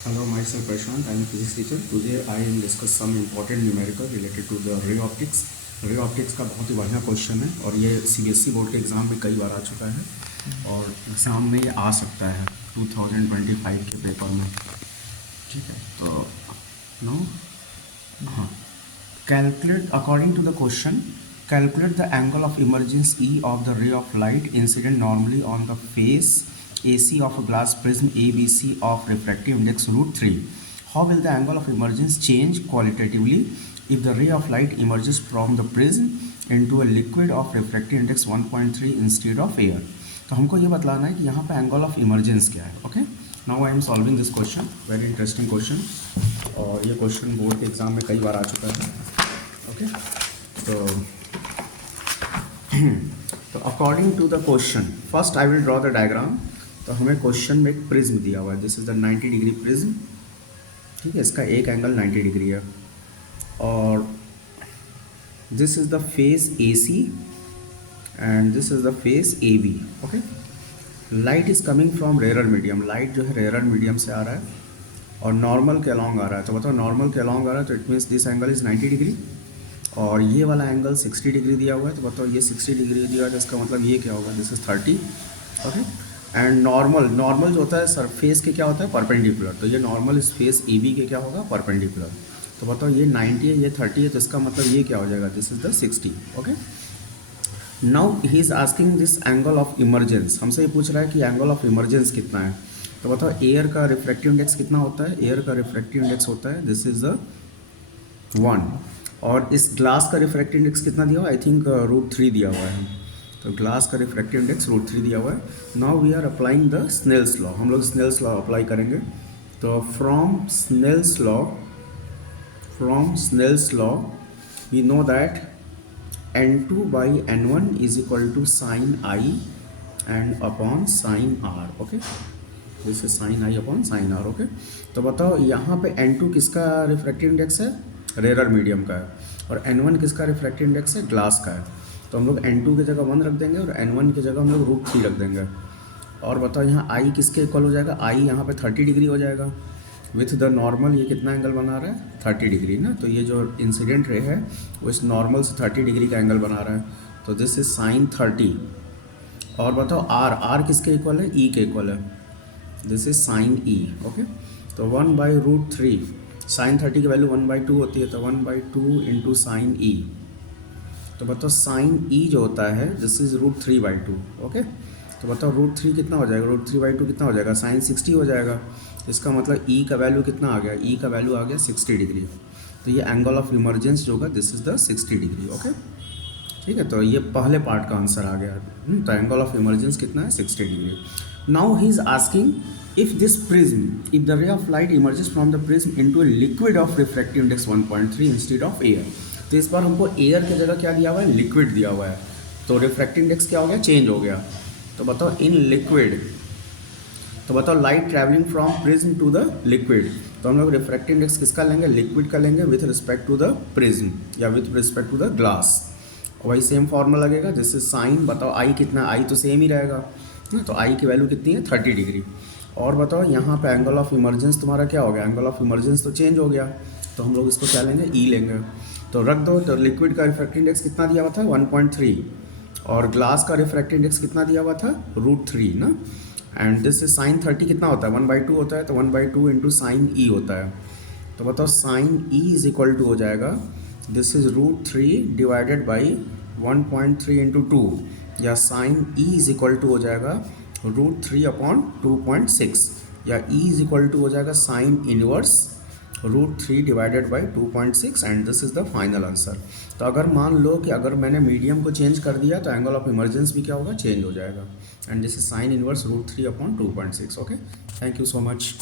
Hello, myself Prashant. I am physics teacher. Today I will discuss some important numerical related to the ray optics. Ray optics का बहुत ही बढ़िया question है और ये CBSE board के exam में कई बार आ चुका है और एग्ज़ाम में ये आ सकता है 2025 के पेपर में। ठीक है, तो नो हाँ, calculate according to the question, calculate the angle of emergence E of the ray of light incident normally on the face AC of a glass prism ABC of refractive index √3. How will the angle of emergence change qualitatively if the ray of light emerges from the prism into a liquid of refractive index 1.3 instead of air? तो हमको ये बतलाना है कि यहाँ पे angle of emergence क्या है। Okay, now I am solving this question, very interesting question और ये क्वेश्चन बोर्ड के एग्जाम में कई बार आ चुका है। ओके, तो according to the question first I will draw the diagram. तो हमें क्वेश्चन में एक प्रिज्म दिया हुआ है, this is the 90 degree prism. ठीक है, इसका एक एंगल 90 डिग्री है और this is the face AC and this is the face AB। Okay, light is coming from rare medium, light जो है रेयर मीडियम से आ रहा है और नॉर्मल के अलॉन्ग आ रहा है। तो बताओ नॉर्मल के अलॉन्ग आ रहा है तो it means this angle is 90 degree और ये वाला एंगल 60 डिग्री दिया हुआ है। तो बताओ ये 60 डिग्री दिया है तो इसका मतलब ये क्या होगा, this is 30। Okay, and normal जो होता है सरफेस के क्या होता है, परपेंडिकुलर। तो ये नॉर्मल इस फेस AB के क्या होगा, परपेंडिकुलर। तो बताओ ये 90 है, ये 30 है, तो इसका मतलब ये क्या हो जाएगा, this is the 60। Okay, now he is asking this angle of emergence, हमसे ये पूछ रहा है कि एंगल ऑफ इमरजेंस कितना है। तो बताओ एयर का रिफ्रैक्टिव इंडेक्स कितना होता है, एयर का रिफ्रैक्टिव इंडेक्स होता है दिस इज द 1 और इस ग्लास का रिफ्रैक्टिव इंडेक्स कितना दिया हुआ है, आई थिंक √3 दिया हुआ है। तो ग्लास का रिफ्रैक्टिव इंडेक्स √3 दिया हुआ है। Now we are applying the Snell's law, हम लोग स्नेल्स लॉ अप्लाई करेंगे। तो from Snell's law we know that N2 by N1 is equal to sine I and upon sine R। Okay, this is sine I upon sine R। Okay, तो बताओ यहाँ पे N2 किसका refractive index है, rare medium का है और N1 किसका रिफ्रैक्टिव इंडेक्स है, ग्लास का है। तो हम लोग N2 की जगह 1 रख देंगे और N1 की जगह हम लोग √3 रख देंगे। और बताओ यहाँ I किसके इक्वल हो जाएगा, I यहाँ पे 30 डिग्री हो जाएगा विथ द नॉर्मल। ये कितना एंगल बना रहा है, 30 डिग्री ना। तो ये जो इंसिडेंट रे है वो इस नॉर्मल से 30 डिग्री का एंगल बना रहा है। तो दिस इज साइन 30। और बताओ R किसके इक्वल है, E के इक्वल है, this is sign E। Okay, तो 1/√3, साइन 30 की वैल्यू 1/2 होती है, तो 1/2 इंटू साइन E। तो बताओ साइन E जो होता है दिस इज √3/2। ओके, तो बताओ √3 कितना हो जाएगा, √3/2 कितना हो जाएगा, साइन 60 हो जाएगा। इसका मतलब E का वैल्यू कितना आ गया, E का वैल्यू आ गया 60 डिग्री। तो ये एंगल ऑफ इमरजेंस जो होगा this is the 60 degree. Okay, ठीक है, तो ये पहले पार्ट का आंसर आ गया। तो एंगल ऑफ इमरजेंस कितना है, 60 degree. Now he is asking if this prism, if the ray of light emerges from the prism into a liquid of refractive index 1.3 instead of air। तो इस बार हमको air की जगह क्या दिया हुआ है, लिक्विड दिया हुआ है। तो रिफ्रैक्टिव इंडेक्स क्या हो गया, चेंज हो गया। तो बताओ इन लिक्विड, तो बताओ light travelling from prism to the liquid. तो हम लोग रिफ्रैक्टिव इंडेक्स किसका लेंगे, लिक्विड का लेंगे with respect to the prism या with respect to the glass. वही सेम फॉर्मूला लगेगा, जैसे साइन, बताओ I कितना, I तो सेम ही रहेगा। तो I की वैल्यू कितनी है, 30 डिग्री। और बताओ यहाँ पे एंगल ऑफ इमरजेंस तुम्हारा क्या हो गया, एंगल ऑफ इमरजेंस तो चेंज हो गया। तो हम लोग इसको क्या लेंगे, E लेंगे। तो रख दो। तो लिक्विड का रिफ्रैक्टिव इंडेक्स कितना दिया हुआ था, 1.3 और ग्लास का रिफ्रैक्टिव इंडेक्स कितना दिया हुआ था, √3 ना। एंड दिस इज साइन 30 कितना होता है, 1/2 होता है। तो 1/2 इंटू साइन E होता है। तो बताओ sine E is equal to हो जाएगा, this is √3 divided by 1.3 into 2 या sine E is equal to हो जाएगा √3 अपॉन 2.6 या E इज इक्वल टू हो जाएगा sine inverse √3 divided by 2.6 and this is the final answer. तो अगर मान लो कि अगर मैंने मीडियम को चेंज कर दिया तो एंगल ऑफ इमरजेंस भी क्या होगा, चेंज हो जाएगा। And this is sine inverse √3 upon 2.6। Okay, thank you so much.